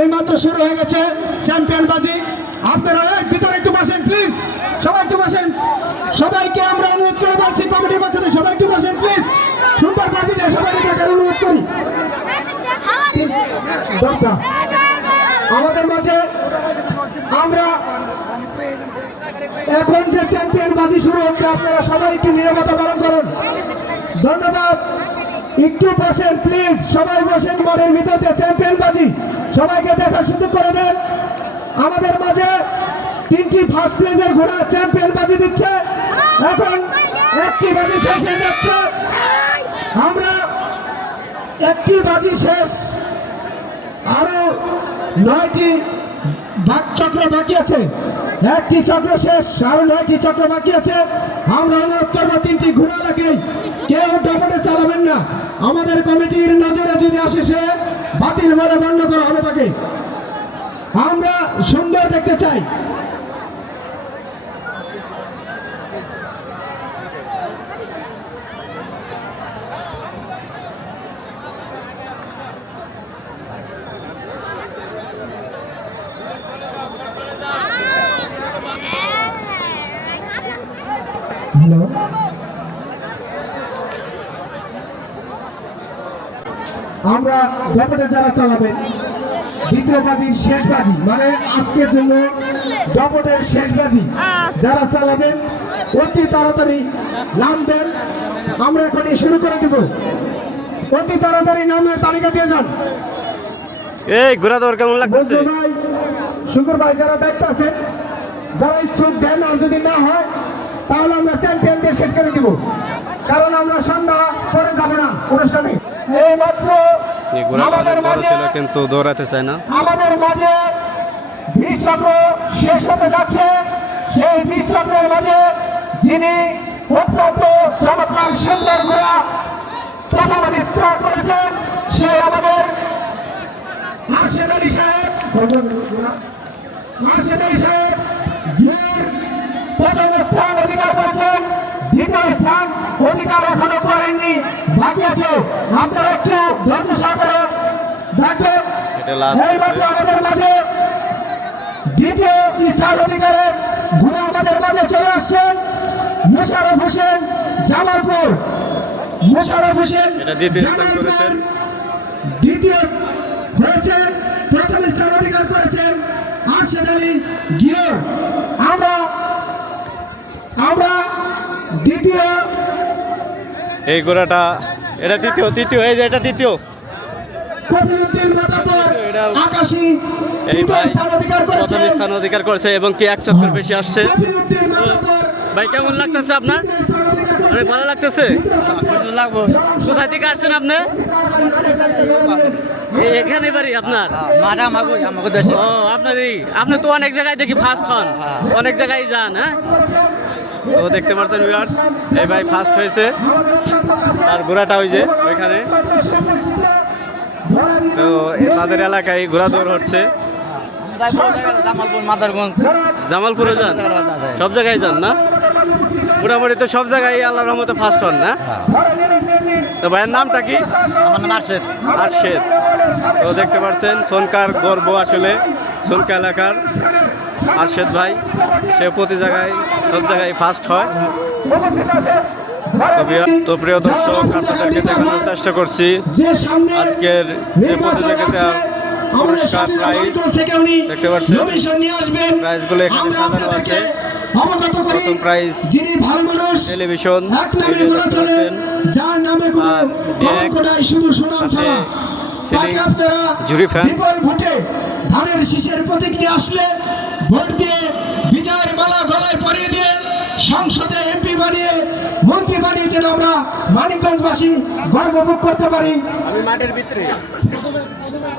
এই মাত্র শুরু হয়ে গেছে চ্যাম্পিয়ন বাজি আপনারা ভিতরে একটু বসেন প্লিজ সবাই একটু বসেন। সবাইকে আমরা অনুরোধ করে বলছি কমিটির পক্ষ থেকে সবাই একটু বসেন প্লিজ সুন্দর বাজিটা সবাই দেখার অনুরোধ করি। আমাদের মাঝে আমরা এখন যে চ্যাম্পিয়ন বাজি শুরু হচ্ছে, আপনারা সবাই একটু নিরাপত্তা পালন করুন। ধন্যবাদ। একটু বসেন প্লিজ সবাই বসেন, মনের ভিতরে চ্যাম্পিয়ন বাজি। সবাইকে দেখার সুযোগ করে দেন। আমাদের মাঝে তিনটি ফার্স্ট প্লেজের ঘোড়া চ্যাম্পিয়ন বাজি দিচ্ছে। এখন একটি বাজি শেষ হয়ে যাচ্ছে। আমরা একটি বাজি শেষ। আরও নয়টি বাক চক্র বাকি আছে। একটি চক্র শেষ, আরও নয়টি চক্র বাকি আছে। আমরা অনুরোধ করব তিনটি ঘোড়া লাগে কেউ ডবটে চালাবেন না। আমাদের কমিটির নজরে যদি আসে সে, বাতিল বলে গণ্য করা হবে তাকে। আমরা সুন্দর দেখতে চাই। হ্যালো আমরা ডপটে যারা চালাবে দ্বিতীয় বাজির শেষ বাজি মানে আজকের জন্য ডপটের শেষ বাজি যারা চালাবেন অতি তাড়াতাড়ি নাম দেন। আমরা এখনই শুরু করে দেব। অতি তাড়াতাড়ি নামের তালিকা দিয়ে যান। এই ঘোরা দর কেমন লাগতেছে? ভাই শুকুর ভাই যারা দেখতে আছেন যারা ইচ্ছুক দেন আর যদি না হয় তাহলে আমরা চ্যাম্পিয়নদের শেষ করে দিব। কারণ আমরা সন্ধ্যা পরে যাব না অনুষ্ঠানে। এই অনেক বড় ছিল কিন্তু দৌড়াতে চায় না। আমাদের মাঝে বীজ চক্র শেষ হতে যাচ্ছে। সেই বীজ চক্রের মাঝে যিনি অত্যন্ত চমৎকার সুন্দর ঘোড়া প্রথমত স্টার্ট করেছেন সে আমাদের রাশেদ আলী সাহেব। রাশেদ আলী সাহেব প্রথম স্থান অধিকার করেছেন দ্বিতীয় স্থান অধিকার এখনও করেননি। বাকি আছে আপনারা একটু ধৈর্য সহকারে দেখবেন। এই মাত্র আমাদের মাঝে দ্বিতীয় স্থান অধিকারের ঘুরে আমাদের মাঝে চলে আসছেন মুশারফ হোসেন জামালপুর। মুশারফ হোসেন জামালপুর। দ্বিতীয় হয়েছেন প্রথম স্থান অধিকার করেছেন আরশেদ আলী গিয়ে আমরা আমরা দ্বিতীয় এই ঘোড়াটা এটা দ্বিতীয় তৃতীয় এই যে এটা তৃতীয়। এই তৃতীয় ভাই স্থান প্রথম স্থান অধিকার করেছে এবং কি এক চক্কর বেশি আসছে? ভাই কেমন লাগতেছে আপনার? তৃতীয়। অনেক ভালো লাগতেছে? থেকে আসছেন আপনি? এখানে বাড়ি আপনার? মারা আমাকে আমাকে দেশে। ও আপনারই আপনি তো অনেক জায়গায় দেখি ফার্স্ট হন। অনেক জায়গায় যান হ্যাঁ? তো দেখতে পাচ্ছেন ভিউয়ার্স এই ভাই ফার্স্ট হয়েছে। আর ঘোড়াটা ওই যে ওইখানে। তো তাদের এলাকায় ঘোড়া দৌড় হচ্ছে। জামালপুর মাদারগঞ্জ জামালপুরে যান? সব জায়গায় যান না? মোটামুটি তো সব জায়গায় আল্লাহর রহমতে ফার্স্ট হন না? তো ভাইয়ের নামটা কি? আমার নাম আরশেদ। আরশেদ। তো দেখতে পাচ্ছেন সোনকার গর্ব আসলে সোনকা এলাকার। আরশেদ ভাই সে প্রতি জায়গায় সব জায়গায় ফার্স্ট হয়। তো প্রিয়- দর্শক আপনাদেরকে দেখানোর চেষ্টা করছি আজকের যে প্রতিযোগিতা পুরস্কার প্রাইজ দেখতে পাচ্ছেন। nomination নিয়ে আসবেন। প্রাইজগুলো এখানে সাজানো আছে। অবগত করি, প্রাইজ যিনি ভালো মানুষ টেলিভিশন এক নামে। যার নামে কোনো আর ডেক, কলঙ্ক শুধু সুনাম আছে ছাড়া সিলিং, তাকে আপনারা জুরি ফ্যান। বিপুল ভোটে ধানের শীষের প্রতীক নিয়ে আসলে ভোট দিয়ে বিজয়ের মালা গলায় পরিয়ে দিয়ে সংসদে এমপি বানিয়ে যেন আমরা মানিকগঞ্জবাসী গর্ব ভোগ করতে পারি। আমি মাঠের ভিতরে।